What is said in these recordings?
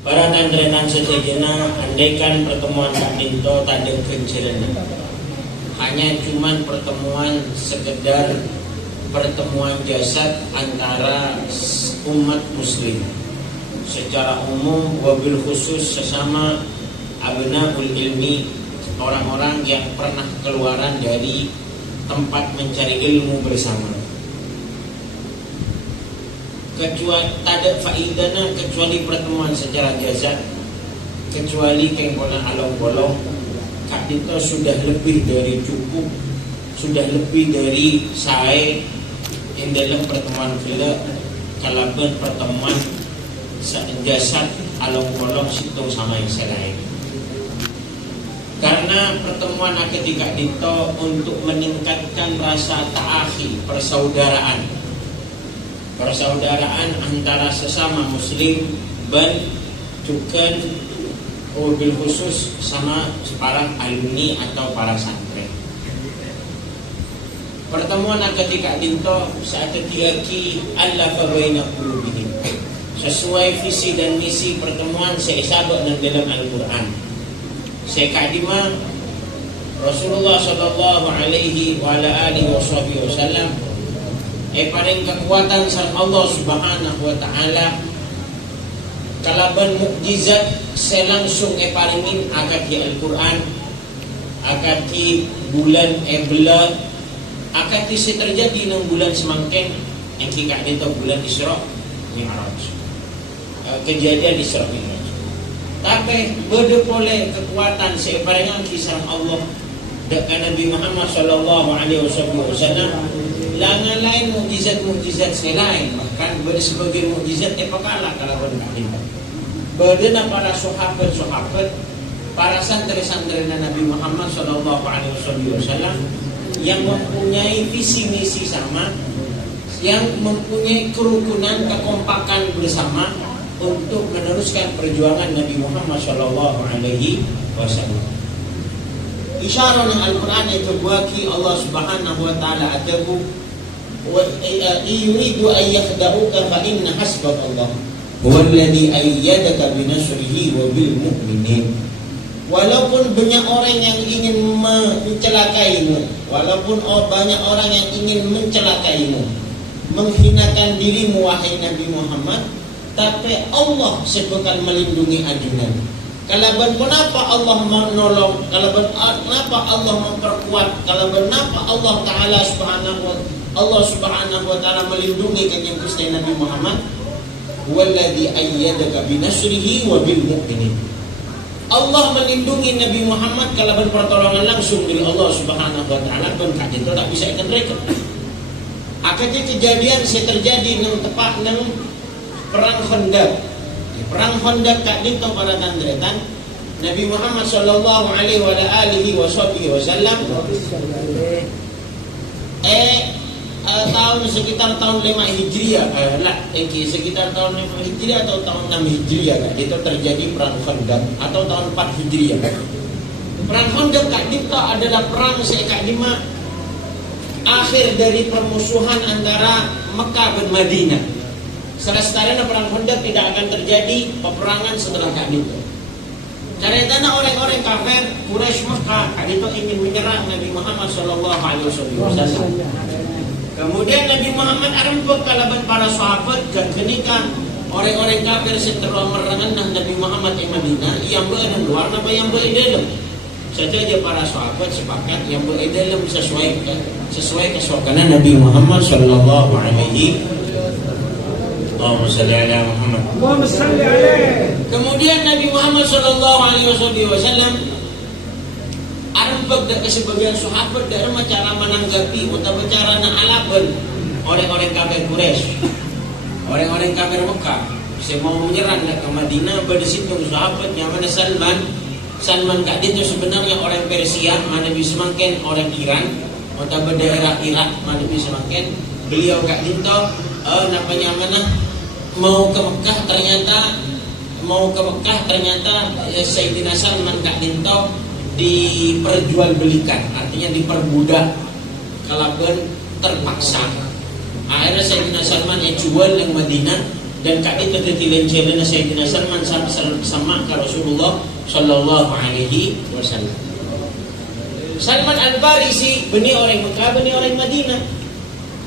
Para tandrenan sejenak, andaikan pertemuan Kak Dinto tak ada kenceranan, hanya cuman pertemuan sekedar pertemuan jasad antara umat muslim secara umum, wabil khusus sesama abnaul ilmi, orang-orang yang pernah keluaran dari tempat mencari ilmu bersama. Kecuali tak ada faidana kecuali pertemuan secara jasad, kecuali kengkolan along-bolong. Kak Dinto sudah lebih dari cukup, sudah lebih dari saya yang dalam pertemuan villa kalaban pertemuan jasad along-bolong situ sama yang selain. Karena pertemuan ketika Dinto untuk meningkatkan rasa ta'akhi, persaudaraan antara sesama muslim dan juga wabil khusus sama para alumni atau para santri. Pertemuan ketika Dinto saat tiaki allafa baina qulubihim, sesuai visi dan misi pertemuan saya sabak dalam Al-Quran. Saya kadima Rasulullah sallallahu alaihi wa ala alihi wasallam paling kekuatan sang Allah subhanahu wa ta'ala kalaban mukjizat saya langsung palingin akad di Al-Quran, akad di bulan bela, akad di terjadi ng bulan semangkeng yang kita dito bulan Isra Mi'raj, kejadian Isra Mi'raj. Tapi beda boleh kekuatan saya palingan kisah Allah dekat Nabi Muhammad sallallahu alaihi wasallam. Langan lain mukjizat selain, bahkan pada sebagai mukjizat pakalah kalau berkali. Berdana para sahabat, para santri-santri Nabi Muhammad sallallahu alaihi wasallam yang mempunyai visi misi sama, yang mempunyai kerukunan, kekompakan bersama untuk meneruskan perjuangan Nabi Muhammad sallallahu alaihi wasallam. Isyarat ng Al-Quran itu buaki Allah subhanahu wa ta'ala atabu wa yuridu an yakhda'uka fa inna hasbaka Allah huwa alladhi ayyadaka binasrihi wa bil mu'minin. Walaupun banyak orang yang ingin mencelakaimu, walaupun banyak orang yang ingin mencelakaimu, menghinakan dirimu wahai Nabi Muhammad, tapi Allah sebutkan melindungi ajunan. Kalaban kenapa Allah menolong, kalaban kenapa Allah memperkuat, kalaban kenapa Allah subhanahu wa ta'ala melindungi kanjeng Gusti Nabi Muhammad, walladzi ayyadaka binasrihi wa bil mu'minin. Allah melindungi Nabi Muhammad kalaban pertolongan langsung dari Allah subhanahu wa ta'ala, dan kadang tak bisa ikan mereka. Akhirnya kejadian saya terjadi nang tepat nang perang Khandaq. Perang Khandaq Kak Dinto para tandretan Nabi Muhammad sallallahu alaihi wa alihi wasallam tahun sekitar tahun 5 Hijriah sekitar tahun 5 Hijriah atau tahun 6 Hijriah Kak Dinto terjadi perang Khandaq atau tahun 4 Hijriah. Perang Khandaq Kak Dinto adalah perang Kak Dima akhir dari permusuhan antara Mekah dan Madinah. Selestarnya perang Khandaq tidak akan terjadi peperangan setelah Kak Dinto. Karena tanah orang-orang kafir Quraisy Mekah Kak Dinto ingin menyerang Nabi Muhammad sallallahu alaihi wasallam. Kemudian Nabi Muhammad arempek kalaban para sahabat dan kenika orang-orang kafir setelah merangan Nabi Muhammad di Madinah yang berada luar apa yang berada dalam. Saja para sahabat sepakat yang berada dalam sesuai kesokanan Nabi Muhammad sallallahu alaihi wasallam. Allahumma salli ala Muhammad. Allahumma salli alaihi. Kemudian Nabi Muhammad sallallahu alaihi wasallam arempek dari sebagian sahabat dari cara menanggapi atau cara alaban orang-orang kafir Quraisy, orang-orang kafir Mekah. Saya mau menyerang ke Madinah, pada situ sahabat yang mana Salman Kak Dinto sebenarnya orang Persia, mana bisa makin orang Iran atau daerah Irak, mana bisa makin beliau Kak Dinto namanya mana mau ke Mekah ternyata Sayyidina Salman Kak Dinto diperjualbelikan, artinya diperbudak kalaban terpaksa. Akhirnya Sayyidina Salman yang jual yang Madinah dan kak itu tetilan-tilan Sayyidina Salman sama ke Rasulullah sallallahu alaihi wasallam. Salman Al-Farisi benih orang Mekah, benih orang Madinah.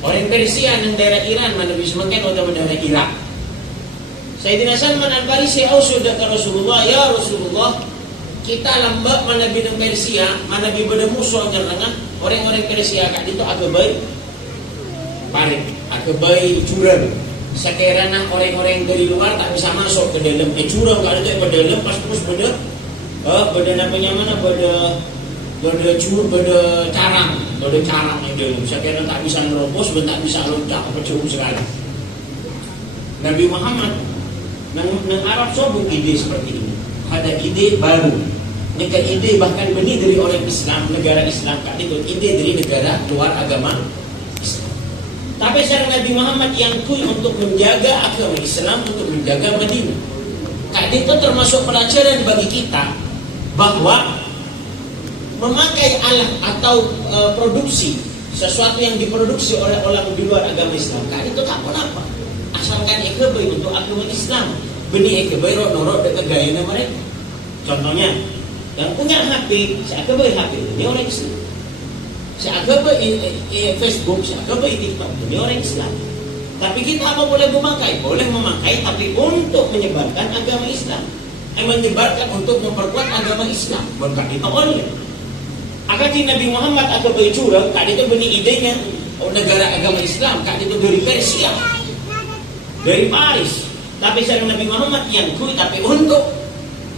Orang Persia yang daerah Iran mana bisa makan atau daerah Irak. Sayyidina Salman Al-Farisi sudah ke Rasulullah, ya Rasulullah, kita lambat mana bidang Persia, mana bidang musuh ngerangah orang-orang Persia kak itu agak baik, paling agak baik curang. Sekiranya orang-orang dari luar tak bisa masuk ke dalam, curang kalau itu ke dalam pas terus beda namanya mana beda carang yang dalam. Sekiranya tak bisa nerobos, tak bisa loncat apa jauh sekali. Nabi Muhammad nang Arab sobung ide seperti ini. Ada ide baru. Jika ide bahkan benih dari orang Islam, negara Islam, kan itu ide dari negara luar agama Islam. Tapi sekarang Nabi Muhammad yang kui untuk menjaga agama Islam, untuk menjaga Madinah. Kan itu termasuk pelajaran bagi kita bahwa memakai alat atau produksi sesuatu yang diproduksi oleh orang di luar agama Islam, kan itu tak apa-apa. Asalkan ekebay untuk agama Islam, benih ekebay norok dekat gaya mereka. Contohnya, yang punya HP, saya kebay HP, ini orang Islam. Saya kebay Facebook, saya kebay TikTok, ini orang Islam. Tapi kita apa boleh memakai? Boleh memakai, tapi untuk menyebarkan agama Islam. Menyebarkan untuk memperkuat agama Islam. Bukan kita boleh. Akati Nabi Muhammad kebay curang, kan itu benih idenya negara agama Islam, kan itu dari Persia, dari Paris. Tapi sekarang Nabi Muhammad yang kui, tapi untuk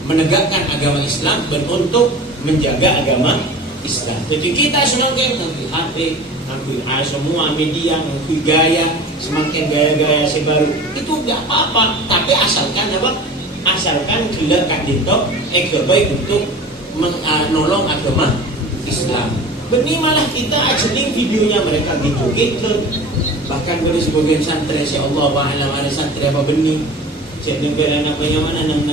menegakkan agama Islam dan untuk menjaga agama Islam. Jadi kita semakin nanti HP, nanti semua media, nanti gaya, semakin gaya-gaya sebaru itu tidak apa-apa. Tapi asalkan apa? Asalkan kita kadito baik untuk menolong agama Islam. Benih malah kita ajarin videonya mereka gitu. Bahkan boleh sebagian santri, ya Allah wa'alam ada santri apa benih. Saya dengar apa yang mana nang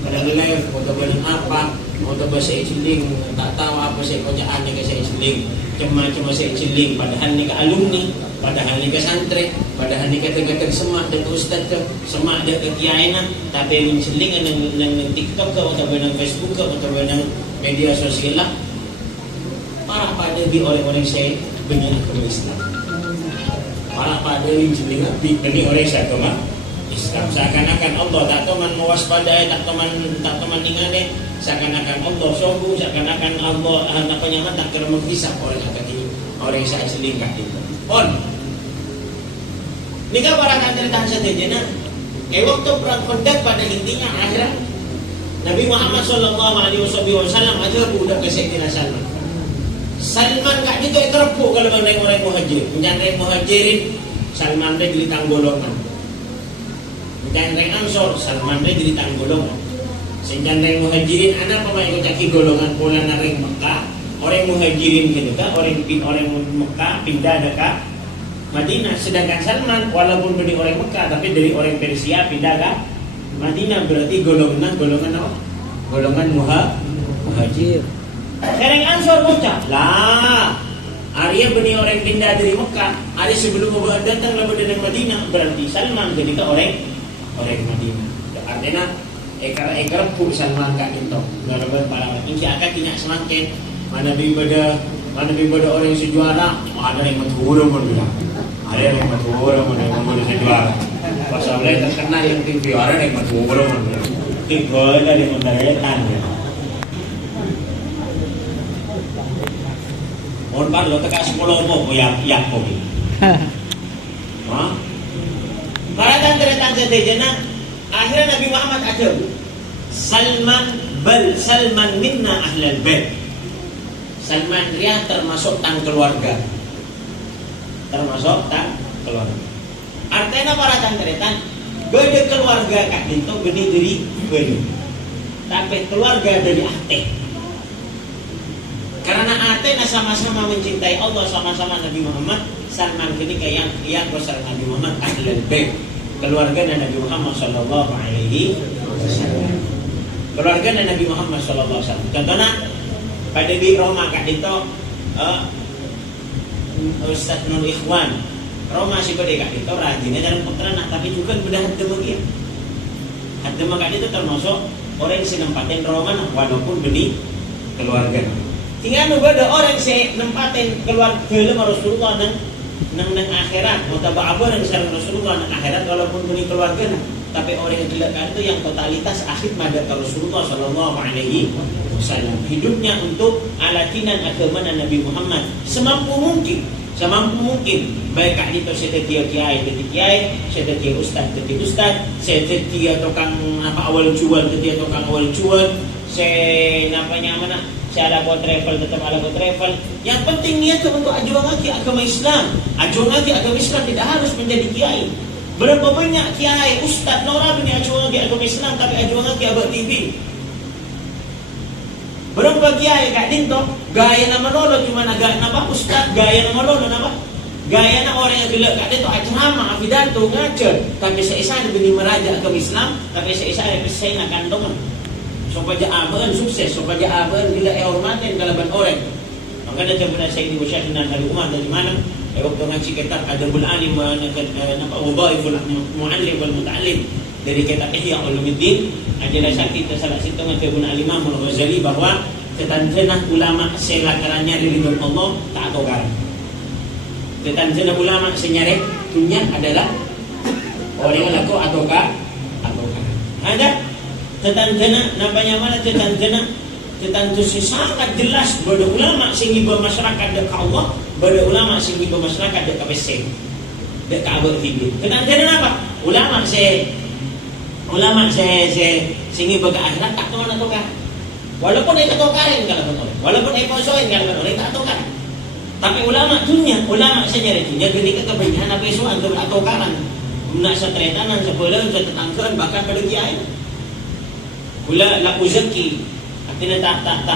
pada live, mau coba apa, mau coba saya ciling, tak tahu apa saya kerjaan ni saya ciling, cuma saya ciling, padahal ni ke alumni, padahal ni ke santri, padahal ni kata-kata semak dan ustaz ke, semak dan ke kiai na, tapi yang ciling nang TikTok ke, atau nang Facebook ke, atau nang media sosial lah, parah pada di orang-orang saya benih agama Islam, parah pada yang ciling benih orang saya agama Islam. Seakan-akan Allah tak teman mewaspadai, tak teman ingane, seakan-akan Allah sungguh, seakan-akan Allah tak kira menghisap orang akati orang yang saya selingkah itu. Nikah para cerita saja nak. Waktu perang Khandaq pada intinya akhirat Nabi Muhammad sallallahu alaihi wasallam ajar budak ke Sayyidina Salman. Salman gak gitu terpuk kalau mengenai orang muhajir. Menjadi muhajirin Salman dia jadi tanggolongan. Menjandeng Ansor, Salman dia jadi tanggolongan. Senjandeng muhajirin, ada pemain kocaki golongan pola naring Mekah. Orang muhajirin gitu kan, orang Mekah pindah dekat Madinah. Sedangkan Salman walaupun dari orang Mekah, tapi dari orang Persia pindah ke Madinah. Berarti golongan apa? Golongan muhajir. Sekarang Ansor bocah lah. Arya benih orang pindah dari Mekah. Arya sebelum datang lalu dari Madinah, berarti Salman jadi ke orang Madinah. Artinya ekar pun Salman kak itu. Gara-gara para ini akan tindak semakin mana daripada orang sejuara, ada yang matur pun bilang. Ada yang matur pun yang boleh sejuara. Pasal boleh terkena yang tinggi ada yang matur pun. Tiga dari mendaretan. Mohon par lo tekan sekolah mo yang ko. Hah? Para tanda-tanda jana akhirnya Nabi Muhammad ajar Salman minna ahlal bait. Salman dia termasuk tang keluarga. Artinya para tanda-tanda beda keluarga kak itu benih dari beda. Tapi keluarga dari Ateh. Karena Ateh sama-sama mencintai Allah, sama-sama Nabi Muhammad. Salman ini kayak yang besar Nabi Muhammad ahlul bait, keluarga Nabi Muhammad sallallahu alaihi wasallam. Keluarga Nabi Muhammad sallallahu alaihi wasallam. Contohnya pada di Roma kak itu Ustaz Nur Ikhwan Roma si bade kak itu rajinnya dalam peranak, tapi juga bedah demikian. Hadda kak itu termasuk orang yang senempatin Roma walaupun benih keluarga. Tinggal nunggu ada orang yang nempatin keluarga Rasulullah nang akhirat, mutaba'abah yang sarang Rasulullah nang akhirat walaupun benih keluarga. Tapi orang yang dilakukan itu yang totalitas akhir madat Rasulullah Sallallahu Alaihi Wasallam, hidupnya untuk alatinan agama Nabi Muhammad semampu mungkin, baik kak itu setetia kiai, setetia ustaz, setetia tukang awal jual, saya ala travel tetap ala travel. Yang penting niat untuk ajuan lagi agama Islam. Tidak harus menjadi kiai. Berapa banyak kiai, ustaz, orang ini ajuan lagi agama Islam tapi ajuan lagi abad TV. Berapa kiai kak dinto gaya nama lolo cuma agak nama ustaz, gaya nama lolo nama gaya nama orang yang gelak kak dinto ceramah, pidato, ngajar. Tapi saya bini meraja agama Islam, tapi saya nak kandungan. Supaya abang sukses, supaya abang tidak hormatin kalaban orang. Maka ada coba saya di wasyahina dari umat dari mana? Waktu ngaji kitab Adabul Alim wa Wadhaiful Mu'allim wal Muta'allim dari kitab Ihya Ulumuddin, ajaran sakit salah situ Ibnu Al-Imam Al-Ghazali bahwa ketanjana ulama selakarannya ridho Allah tak atokar. Ketanjana ulama senyare dunia adalah orang yang laku atokar. Ada ketanjana namanya mana ketanjana sangat jelas pada ulama sehingga masyarakat dekat Allah, pada ulama sehingga masyarakat dekat KBC, dekat abad tidur. Ketanjana apa? Ulama sehingga bagi akhirat tak tahu nak tukar. Walaupun dia tak tukarin kalau betul, walaupun dia posoin kalau betul, dia tak tukar. Tapi ulama dunia, ulama sejarah dunia ketika kebanyakan apa isu antum tak tukaran, nak setretanan sebulan setetangkan bahkan pada kiai. Kula la uzaki, artinya tak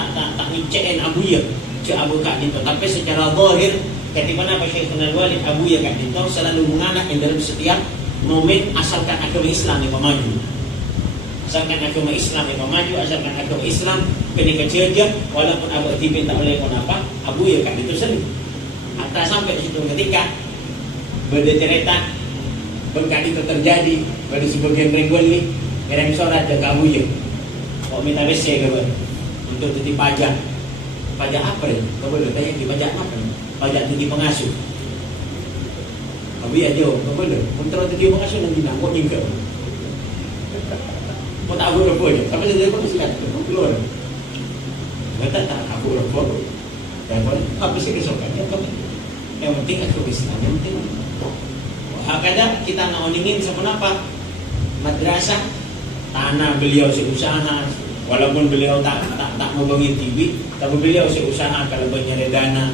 ngecekin abuya, cik abu kak dinto. Tapi secara zahir, ketika apa Syekhul Walid abuya kak dinto selalu menganak yang dalam setiap momen asalkan agama Islam yang maju. Asalkan agama Islam yang maju, asalkan agama Islam ketika kerja, walaupun abad dipinta oleh apa, abuya kak dinto sering. Hatta sampai situ ketika bercerita bengkak itu terjadi pada sebagian renggol ni, kirim surat ke abuya. Kau minta BC ke untuk titip pajak apa ni? Kau boleh tanya di pajak apa ni? Pajak titip pengasuh. Abi aja, kau boleh. Untuk titip pengasuh nanti nak kau jingkau. Kau tak boleh apa je. Sampai jadi kau silat, kau keluar. Kata tak aku apa. Dan kau apa sih kesokan? Yang penting aku Islam. Yang penting. Hakada kita nak oningin sebenapa madrasah tanah beliau seusaha, walaupun beliau tak mau bangun TV, tapi beliau seusaha kalau nyari dana,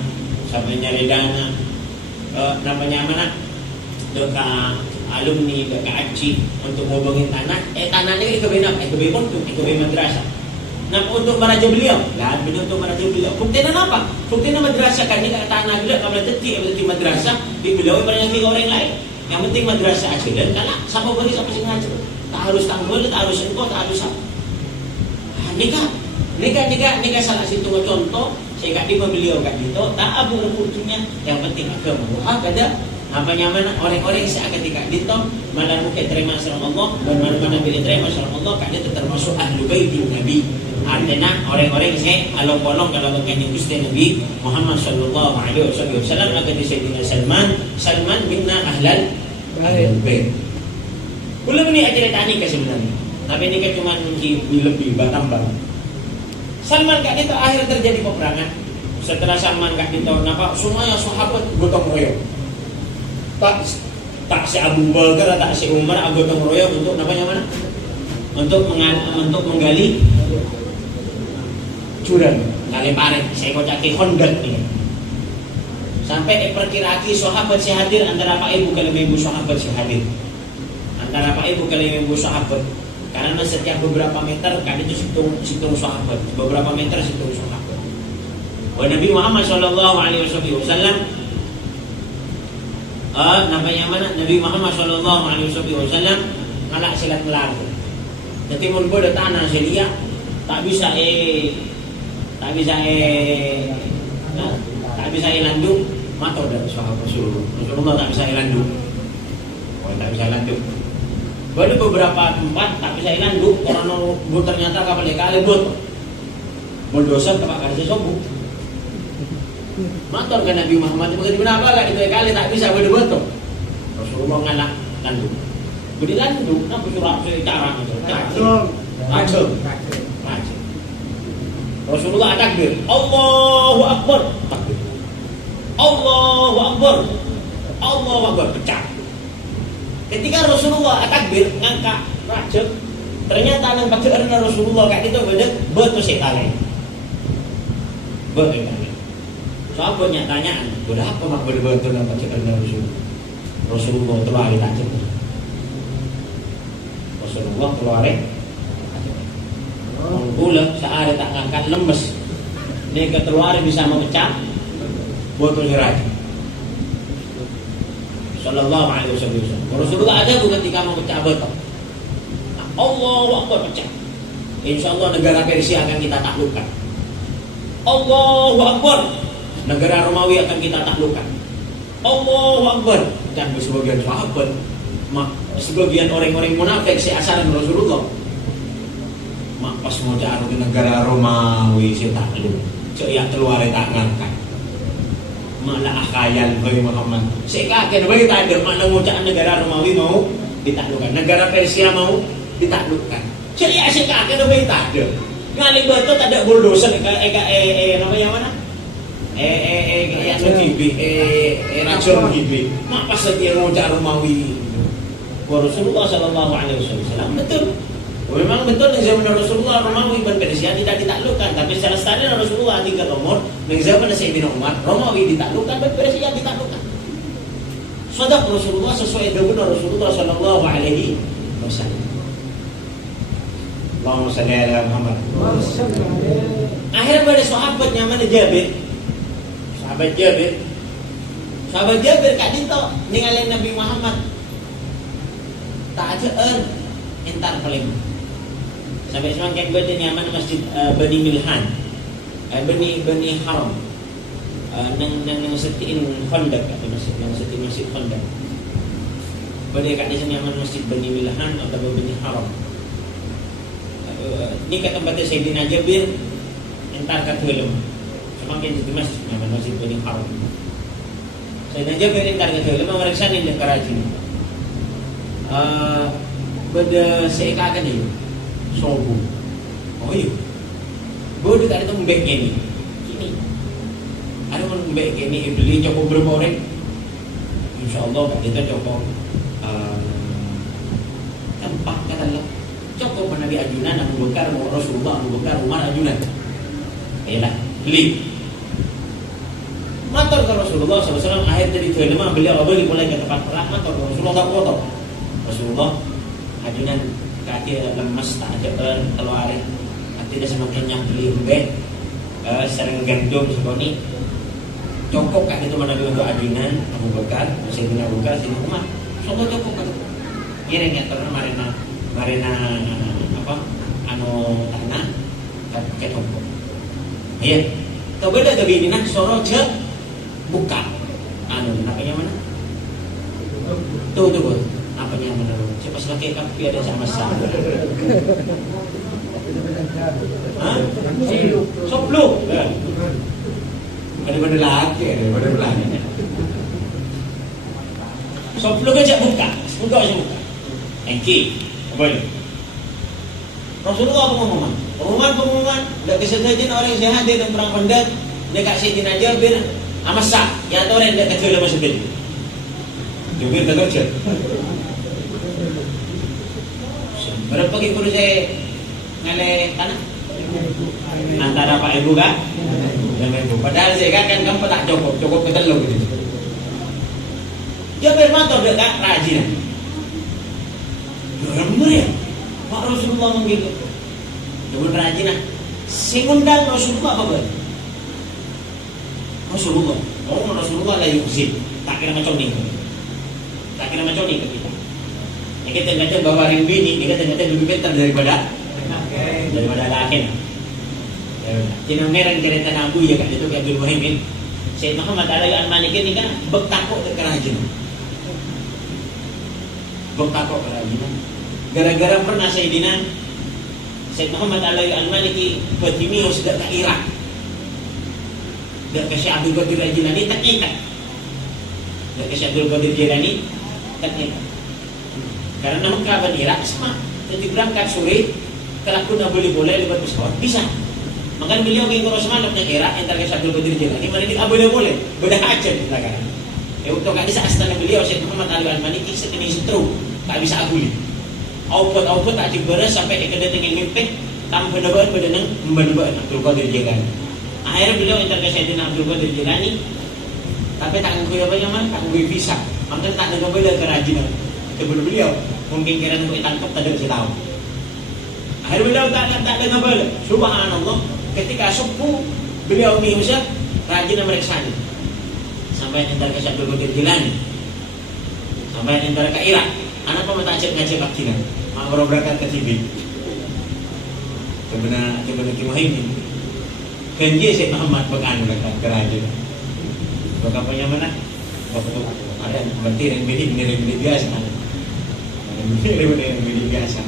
sampai nyari dana, namanya mana, dekat alumni, dekat aci untuk mau bangun tanah, tanahnya itu beda, itu madrasah. Nah untuk meraja beliau, lah beliau untuk meraja beliau. Buktinya apa? Buktinya madrasah kan ini tanah beliau kalau detik madrasah di beliau banyak orang lain. Yang penting madrasah aja dan kalau sama bagi sampai sing ngajar. Tak harus tanggul, tak harus engkau, tak harus apa. Nikah salah satu contoh. Saya kat lima beliau kat itu tak abu reputunya. Yang penting agama. Ada namanya mana orang-orang yang seakan ketika itu mana mungkin terima salam Allah dan mana bila terima salam Allah kat itu termasuk ahlu baitin Nabi. Artinya orang-orang yang along-along kalau mengenai Gusti Nabi Muhammad sallallahu alaihi wasallam akan disebut Salman minna ahlal bait. Belum ni ajaran tani sebenarnya. Tapi ini kan cuma lebih batambang. Salman kat itu akhir terjadi peperangan. Setelah Salman kat itu nampak semuanya sahabat gotong royong. Tak si Abu Bakar, tak si Umar gotong royong untuk namanya mana? Untuk menggali jurang, gali parit. Saya kocaki Honda ini. Sampai perkiraan sahabat si hadir antara Pak Ibu kalau Ibu sahabat si hadir. Antara Pak Ibu kalau Ibu sahabat. Karena setiap beberapa meter kan itu situng sahabat. Beberapa meter situng sahabat. Nabi Muhammad sallallahu alaihi wasallam namanya mana? Nabi Muhammad sallallahu alaihi wasallam ngalak silat melar. Jadi mun bodo tanah sedia tak bisa landung Matur dari sahabat Rasulullah. Rasulullah tak bisa landuk. Oh, tak bisa landuk. Baru beberapa tempat tak bisa landuk karena bu ternyata kapal kali bot. Bulldozer tak kasih sobu. Matur ke Nabi Muhammad itu kenapa gak itu kali tak bisa berdua. Rasulullah ngalah landuk. Beri landuk, nak surat cara itu. Acung. Rasulullah takbir. Allahu Akbar. Takbir. Allahu Akbar. Allahu Akbar, pecah. Ketika Rasulullah takbir ngangkat rajab, ternyata nang bacaan Rasulullah kayak itu beda betul sekali. Betul sekali. Sahabatnya tanyaan, berapa mak betul nang bacaan Rasulullah? Rasulullah keluar takbir. Rasulullah keluar menggula seada tak ngangkat lemes. Ini keluar bisa memecah botol raja. Sallallahu alaihi wasallam. Rasulullah ada ketika memecah botol. Allahu Akbar, pecah. Insyaallah negara Persia akan kita taklukkan. Allahu Akbar. Negara Romawi akan kita taklukkan. Allahu Akbar. Dan sebagian sahabat, sebagian orang-orang munafik seasaran Rasulullah. Mak pas mau cari ke negara Romawi saya takluk. Cek yang keluar tak ngangkat. Malah khayal bagi Muhammad. Sekaken bagi tak ada makna ngucap negara Romawi mau ditaklukkan, negara Persia mau ditaklukkan. Saya sekaken bagi tak ada. Ngali betul tak ada bulldozer namanya mana? Yang GB, Rajon GB. Mak pas dia ngucap Romawi. Rasulullah sallallahu alaihi wasallam betul. Memang betul di zaman Rasulullah Romawi dan Persia tidak ditaklukkan, tapi secara standar Rasulullah tinggal umur di zaman Sayyidina Umar Romawi ditaklukkan dan Persia ditaklukkan. Sadaq Rasulullah sesuai dengan Rasulullah sallallahu alaihi wasallam. Allahumma shalli ala Muhammad. Akhirnya pada sahabatnya mana Jabir. Sahabat Jabir kak dinto ninggalin Nabi Muhammad. Tak ada entar paling. Sampai semakin berada nyaman masjid Bani Milhan, Bani Haram, nang setiin Khandaq atau masjid Khandaq. Berada kat desa nyaman masjid Bani Milhan atau Bani Haram. Ini kat tempatnya Sayyidina Jabir, entar kat helm. Semakin di masjid nyaman masjid Bani Haram. Sayyidina Jabir entar kat helm, mereka ni dekat Rajin. Beda seikakan ni. Sobu. Oh iya. Bodoh tak ada membek ni. Ini. Ada orang membek ni beli cukup berapa orang? Insyaallah kita cukup tempat katalah. Cukup Nabi ajunan Abu Bakar Rasulullah Abu Bakar Umar ajunan. Ayolah, beli. Matur ke Rasulullah SAW akhir dari itu lama beliau beli mulai ke tempat perang matur Rasulullah tak foto. Rasulullah ajunan kaki lemas tak ada keluar tidak semakin yang beli embek sering gandum seboni cukup kat itu mana untuk ajunan Abu Bakar Sayyidina Abu Bakar Sayyidina Umar soalnya cukup kat kira yang karena marina apa tanah kat cukup iya tahu beda tapi ini nak soro je buka namanya mana tuh apanya mana siapa selagi kapi ada sama-sama Sopluk ada lagi Sopluk aja buka aja buka engki boleh Rasulullah pengumuman dak kesedaran orang yang hadir dalam perang Khandaq dekat Sayyidina Jabir amasa ya orang dak kecil masuk bil Jabir dak kecil berapa pergi kudu saya ngale tanah antara Pak Ibu kak dengan Ibu padahal saya kan kamu tak cukup ketelung gitu dia bermantor dekat rajin bener ya Pak Rasulullah manggil dengan rajin singundang Rasulullah apa Rasulullah lah yukzib tak kira macam ni kita kita kata bahawa ring bini kita kata lebih pintar daripada laki. Tina merang kereta nabu ya kat itu Abdul Muhaimin. Syed Muhammad Alawi Al-Maliki ni kan bertakuk ke kerajinan. Bertakuk kerajinan. Gara-gara pernah Sayyidina Syed Muhammad Alawi Al-Maliki bertimius dekat Irak. Dekat Syekh Abdul Qadir Al-Jilani tak ikat. Dekat Syekh Abdul Qadir Al-Jilani tak ikat. Karena Mekah dan Irak sama. Jadi berangkat sore, kalau pun tak boleh lewat pesawat bisa. Maka beliau ingin kurang semangat nak Irak yang terkait Abdul Qadir Jilani. Mana ni boleh bedah aja belakang. Untuk kali saat istana beliau Syekh Muhammad Alawi Al-Maliki setengah setru tak bisa aguli. Auput tak diberes sampai kena dengan mimpi tanpa dapat berdenang membantu Abdul Qadir Jilani. Akhirnya beliau yang terkait Sayyidina Abdul Qadir Jilani, tapi tak ngui apa yang mana, tak ngui visa. Maka tak ada bela kerajinan. Sebelum beliau mungkin kira untuk ditangkap tak ada saya tahu. Akhirnya beliau tak ada ngabala. Subhanallah, ketika sepuh beliau ni Ustaz rajin mereka sana. Sampai entar ke Abdul Qadir Jilani. Sampai entar ke Irak. Anak pun tak ngajak akiran. Mak baru berangkat ke TV. Kebenar Ki Muhyiddin. Kan dia Syekh Muhammad bekan mereka kerajaan. Bakal punya mana? Waktu ada berarti yang beli biasa. Beli biasa.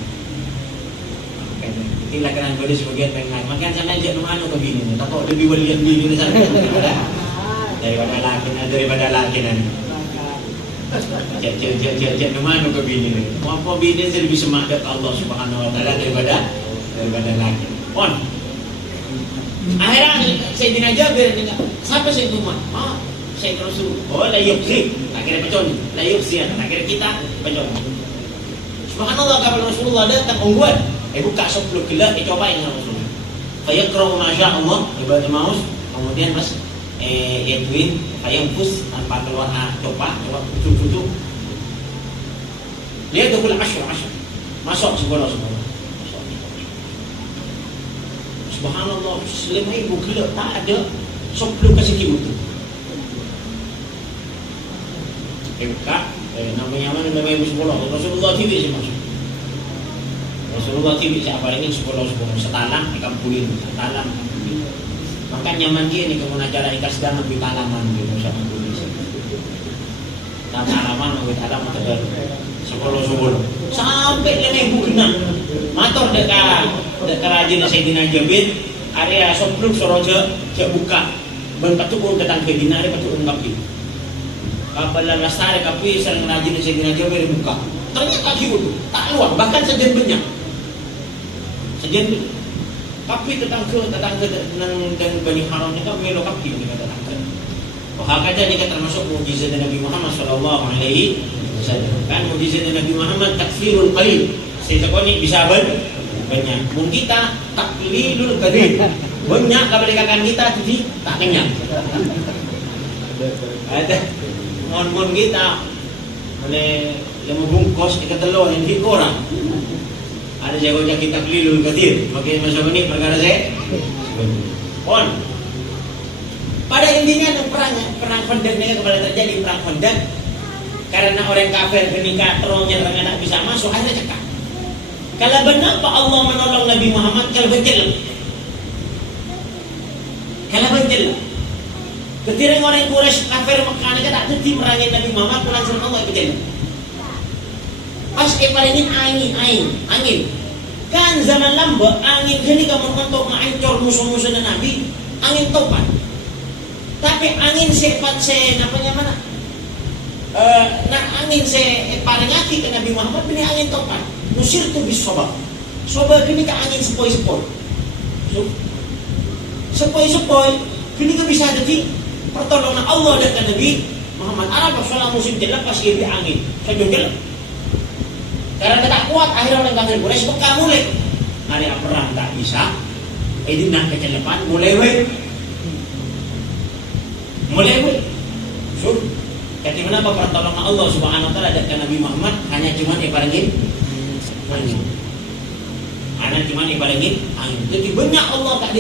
Inilah kerana pada sebagian tengah makan sana aja nomano ke bini. Tak kau lebih walian bini sana daripada laki nanti. Cek nomano ke bini. Apa bini lebih semangat Allah Subhanahu Wa Taala daripada laki. On. Akhirnya Sayyidina Jabir ni siapa Syekh Muhammad? Syekh Rasul. Oh la yuksi. Akhirnya pecon. La yuksi. Akhirnya kita pecon. Subhanallah kalau Rasulullah datang ungguan. Buka 10 gelas, cobain dengan Rasulullah. Fayaqra'u ma syaa Allah, ibadah maus, kemudian mas Edwin fayamfus tanpa keluar coba tutup. Lihat dulu asyur. Masuk sekolah. Subhanallah, 5,000 gelas tak ada 10 kasih itu. Buka, namanya mana 5,000 sekolah. Rasulullah TV sih masuk. Rasulullah TV siapa ini sekolah setalam ikan pulin setalam. Maka nyaman dia ni kemun acara ikas dan lebih talaman gitu sama tulis. Dan halaman lebih talam atau sekolah sampai lene bukna. Mator dekat rajin Sayyidina Jabir area sopluk soroja cek buka. Ben patukun datang ke dinari patukun kapi. Kapalan lastare kapi sering rajin Sayyidina Jabir buka. Ternyata gitu tak luar bahkan sejen banyak. Sejen kapi tetangga dan Bani Haram ni kan melo kapi ni kata tetangga. Bahkan dia termasuk mukjizat Nabi Muhammad sallallahu alaihi wasallam. Kan mukjizat Nabi Muhammad takfirul qalil. Sesekali bisa banyak. Mun kita taklilul qadir. Banyak keberkahan kita jadi tak kenyang. Ada mon kita oleh yang membungkus ikan telur yang dikorang. Ada jago-jago kita kelilul kadir. Makin masuk ini perkara saya. On. Pada intinya perang Khandaq ini kembali terjadi perang Khandaq karena orang kafir ketika terongnya anak bisa masuk akhirnya cekak. Kalau benar Pak Allah menolong Nabi Muhammad kalau betul. Kalau betul. Ketika orang Quraisy kafir Mekah ini tak terti merangin Nabi Muhammad pulang sama Allah betul. Pas kepalingin angin. Kan zaman lamba angin ini kamu untuk menghancur musuh-musuh Nabi, angin topan. Tapi angin sifat namanya mana? Angin paling hati ke Nabi Muhammad ini angin topan. Nusir tu bisoba. Soba ini ke angin sepoi-sepoi. Sepoi-sepoi ini ke bisa jadi pertolongan Allah dan Nabi Muhammad. Arab soal musim jelek pas iri angin. Saya jelek. Karena tak kuat akhirnya orang kafir Quraisy Mekah mulai. Hari perang tak bisa. Nak kecelepan mulai. So, jadi kenapa pertolongan Allah Subhanahu wa taala datang Nabi Muhammad hanya cuma ibaratnya angin. Hanya cuma ibaratnya angin. Jadi banyak Allah tak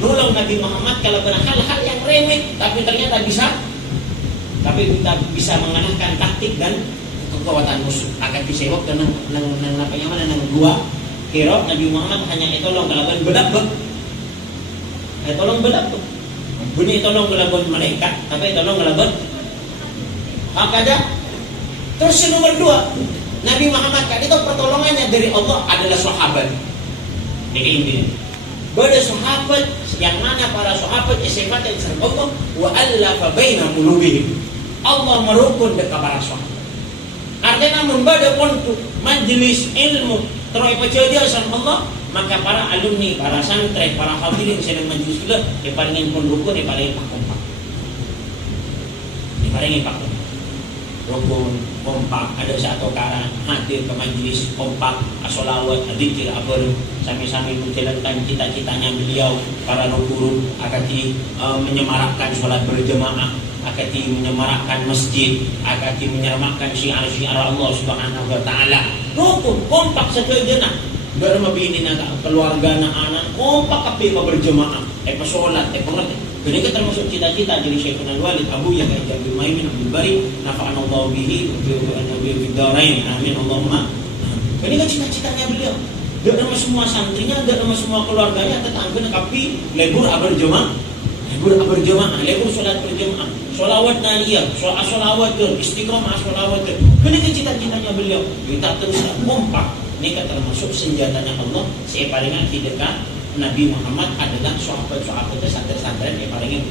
nolong Nabi Muhammad kalau benar hal-hal yang remeh tapi ternyata bisa. Tapi kita bisa mengalahkan taktik dan kekuatan musuh akan disewok ke nang gua kira Nabi Muhammad hanya tolong kalau bedak tolong bedak Bunyi tolong ngelabun malaikat, tapi tolong ngelabun hakada. Terus yang nomor 2, Nabi Muhammad kan itu pertolongannya dari Allah adalah sahabat. Ini intinya. Pada sahabat yang mana para sahabat sifatnya dengan Allah wa allafa baina qulubihim. Allah merukun dekat para sahabat. Artinya membada pontu majelis ilmu teroy pejaja sama Allah, maka para alumni, para santri, para hadirin sedang majelis itu diparingin pun rukun, diparingin kompak. Diparingin kompak. Rukun, kompak, ada satu cara hadir ke majelis kompak, asolawat, dzikir apa sami-sami menjalankan cita-citanya beliau para guru akan menyemarakkan sholat berjamaah, akan menyemarakkan masjid, akan menyemarakkan syiar-syiar Allah Subhanahu wa taala. Rukun, kompak sekejenak. Dari mabini na keluarga na anak kompak kape berjamaah, pasolat, pengerti. Jadi kita termasuk cita-cita jadi Syekhul Walid Abu Yahya Abdul Muhaimin Abdul Bari nafa'ana Allah bihi wa nabi bidarain amin Allahumma. Ini kan cita-citanya beliau. Dak nama semua santrinya, dak nama semua keluarganya tetangga kapi lebur berjamaah. Lebur berjamaah, lebur salat berjamaah. Sholawat naliyah, sholawat istiqomah sholawat. Ini kan cita-citanya beliau. Kita terus kompak. Ini kan termasuk senjatanya Allah. Saya paling dekat Nabi Muhammad adalah sahabat-sahabatnya santri-santri yang paling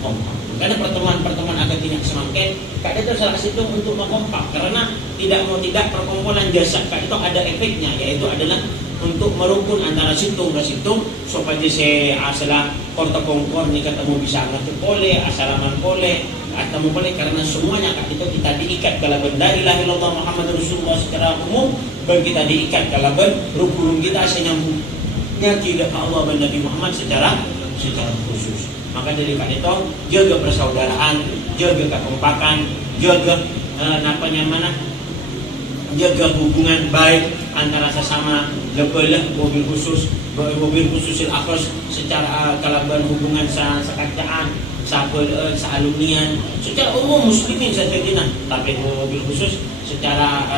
kompak. Karena pertemuan-pertemuan agak tidak semakin, Kak itu salah satu untuk mengkompak. Karena tidak mau tidak perkumpulan jasad Kak itu ada efeknya, yaitu adalah untuk merukun antara situng ke situng supaya saya asal korto kongkor ni ketemu bisa ngerti boleh, asalaman boleh, ketemu boleh karena semuanya Kak itu kita diikat kalau benda ilaha illallah Muhammad Rasulullah secara umum, bagi kita diikat kalau rukun kita senyambung. Tidak Allah dan Nabi Muhammad secara khusus. Maka dari itu jaga persaudaraan, jaga kekompakan, jaga jaga hubungan baik antara sesama mobil khususil akhos secara kalaban hubungan sekerjaan, sealumnian, secara umum muslimin saja tapi mobil khusus secara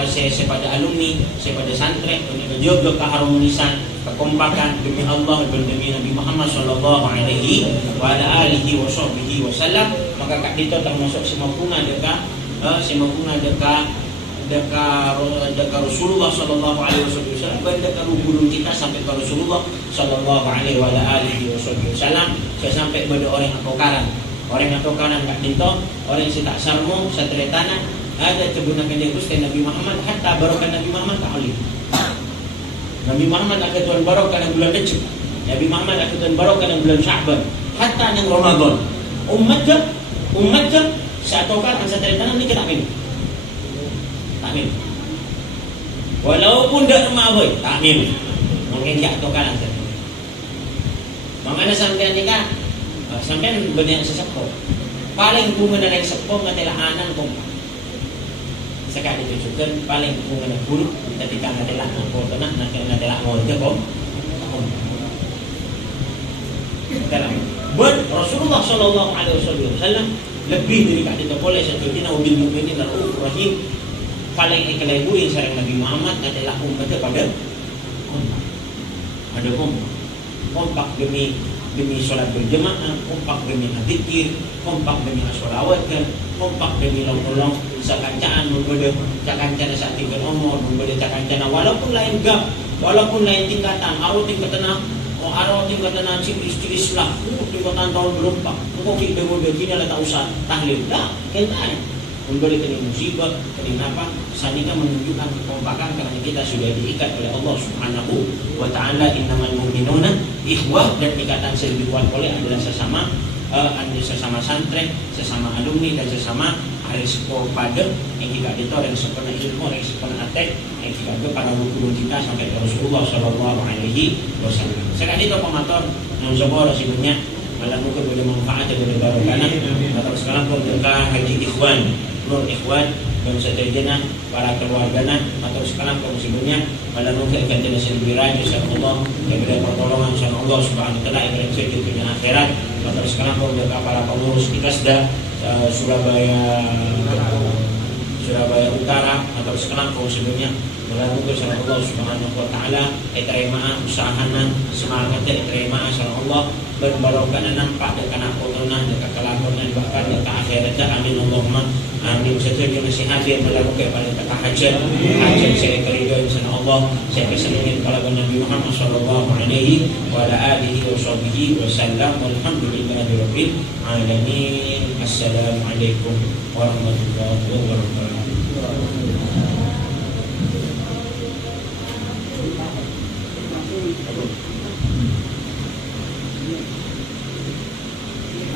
pada alumni, pada santri, jaga keharmonisan, kekompakan demi Allah dan demi Nabi Muhammad sallallahu alaihi wa alihi wasallam. Maka Kak Dito termasuk semampungan dekat Rasulullah sallallahu alaihi wasallam, dekat guru kita sampai ke Rasulullah sallallahu alaihi wa alihi wasallam. Saya sampai pada orang yang tokaran Kak Dito, orang yang tak sarmo satretana ada cebunakan yang Gusti Nabi Muhammad hatta barokah Nabi Muhammad ta'alim. Nabi Muhammad akan tuan barokah yang bulan Rajab. Nabi Muhammad akan tuan barokah yang bulan Sya'ban, hatta yang Ramadan. Umat saat tokaran satretana ni kita minum. Takmin. Walaupun dak ma'aboy, takmin. Mungkin jak tokaran saja. Mangana sampean nikah, sampean benar sesepuh. Paling bunga dari sepuh ngatilah anan kong. Sekali ditujukan paling bunga dari buruk ketika ngatilah angkor tenang, ngatilah ngorja kong. Buat Rasulullah sallallahu alaihi wasallam lebih dari kata itu boleh seperti Nabi Muhammad Rauf Rahim paling ikhlabuin sareng Nabi Muhammad adalah umat pada ada kompak demi sholat berjamaah, kompak demi zikir, kompak demi sholawat, kompak demi long-long sakancaan membeda cakancana saat tinggal umur, membeda cakancana walaupun lain gap, walaupun lain tingkatan, arwah tingkatan cilis lah, tingkatan tahun berempat, engkau kita muda gini lah tak usah tahlil, dah, kentai. Memberi kena musibah, kena apa? Sandika menunjukkan kekompakan karena kita sudah diikat oleh Allah Subhanahu wa taala. Innamal mu'minuna ikhwah, dan ikatan yang dibuat oleh adalah sesama santri, sesama alumni dan sesama resiko pada yang kita itu yang sepenuh ilmu, yang sepenuh atek, yang kita itu para guru kita sampai ke Rasulullah sallallahu alaihi wasallam. Sekali itu pemator yang sebuah rasibnya malah mungkin boleh manfaat dari barokana atau sekarang pun tentang haji ikhwan, nur ikhwan dan seterusnya para keluargana atau sekarang pun sebelumnya malah mungkin akan tidak sendirian insyaallah daripada pertolongan insyaallah subhanahu wa taala yang sejauh dunia akhirat atau sekarang pun juga para pengurus kita sudah Surabaya Utara atau sekarang pun sebelumnya malah mungkin insyaallah subhanahu wa taala terima usahanan semangatnya terima insyaallah Allah berbarokah nampak dekat anak kotonah dekat kelamunan bahkan dekat akhirat. Amin Allahumma amin. Setuju masih hadir melakukan pada kata hajat saya keridhaan sana Allah. Saya kesenangan kalau Nabi Muhammad sallallahu alaihi wa ala alihi wa sahbihi wasallam. Walhamdulillahi rabbil alamin. Assalamualaikum warahmatullahi wabarakatuh.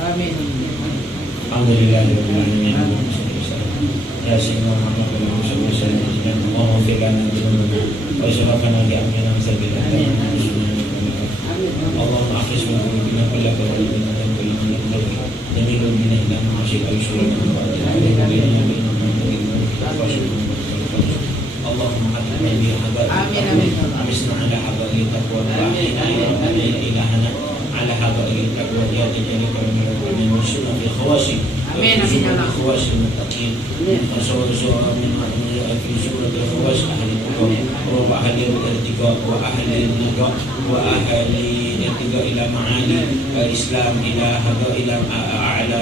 Amin. Alhamdulillahirabbil alamin. Ya Sayyidina Muhammad sallallahu alaihi wasallam. Allahumma fir lana dzunubana wa israfana fi amrina wa sabbit aqdamana. Allahumma akhris min qulubina kulla qawlin wa kulli min qalbi. Jami'u bina ila ma'asyik al-syurina wa Allahumma hatimna bi habaib. Amin amin. Amisna ala habaib taqwa wa ahlina ya ilahana على هؤلاء الأبواب يجعلك من وسنة الخواشي آمين آمين يا رب. الخواش المتقين وصور من في سورة الخواش أهل التقوى وأهل الارتقاء وأهل النجاة وأهل الارتقاء إلى معالي الإسلام إلى أعلى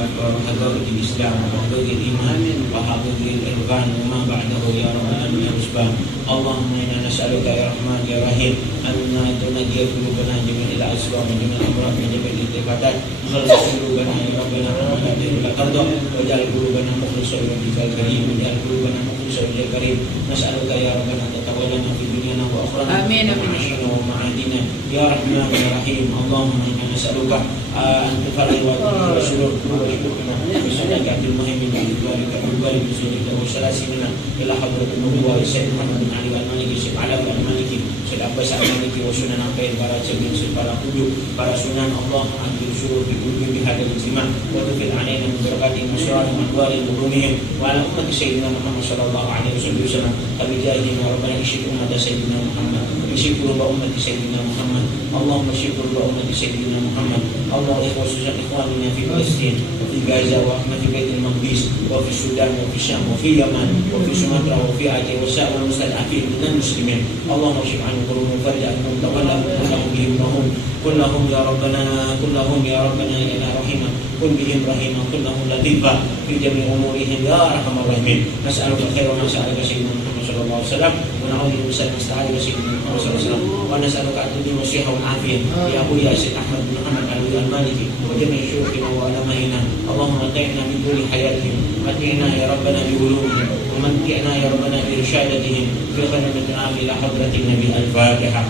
حقائق الإسلام وحقائق الإيمان وحقائق الإرفان وما بعده يا رب العالمين يا رب. اللهم إنا نسألك يا رحمن يا رحيم أن تنجي قلوبنا جميع الأسباب وجميع الأمراض من جميع الانتقادات. خلص قلوبنا يا ربنا ولا تهلك ترضى واجعل قلوبنا مخلصة لوجهك الكريم واجعل قلوبنا مخلصة لوجهك الكريم. نسألك يا ربنا أن تتولنا في دنيانا وأخرانا آمين ومعاشنا ومعادنا يا رحمن يا رحيم. اللهم إنا نسألك أن تفرج وسرور قلوبنا بسنك عبد المهيمن بذلك البارك بسنك وسلاسلنا إلى حضرة النبوة السيد محمد بن علي المالكي سيد علي المالكي سيد عباس المالكي وسنن عقيل para jami'in para kudus para sunan. Allah ambil syukur di bihadal ijtima wa tufil alaina min barakati masyarakat anwari ulumihim wa ala ummati sayyidina Muhammad sallallahu alaihi wasallam abijahi wa rabbana ishiku ummati sayyidina Muhammad ishiku ummati sayyidina Muhammad. Allahumma ishiku ummati sayyidina Muhammad. Allah ikhwasusan ikhwanina fi Palestin wa fi Gaza wa fi Baitul Maqdis wa fi Sudan wa fi Syam wa fi Yaman wa fi Sumatera wa fi Aceh wa sa'ir mustad'afin minal muslimin. Allahumma shif anhum qulubahum farja anhum tawalla kullahum bihim rahum kullahum ya rabbana kullahum ya rabbana ya rahimah kun bihim rahimah kullahum latifah fi jami' umurihim ya arhamar rahimin. Nas'aluka khairan ma sa'alaka sayyidina Muhammad sallallahu alaihi wasallam wa na'udzu bika min sharri ma sa'alaka sayyidina Muhammad sallallahu alaihi wasallam wa nas'aluka at-tadbir wa sihha wal afiyah ya Abu ya Sayyid Ahmad bin Muhammad al-Maliki wa jami' syuyukhina wa ulama'ina. Allahumma mati'na bi kulli hayatihim mati'na ya rabbana bi ulumihim wa mati'na ya rabbana bi irshadatihim fi khidmatina ila hadratin nabi al-Fatiha.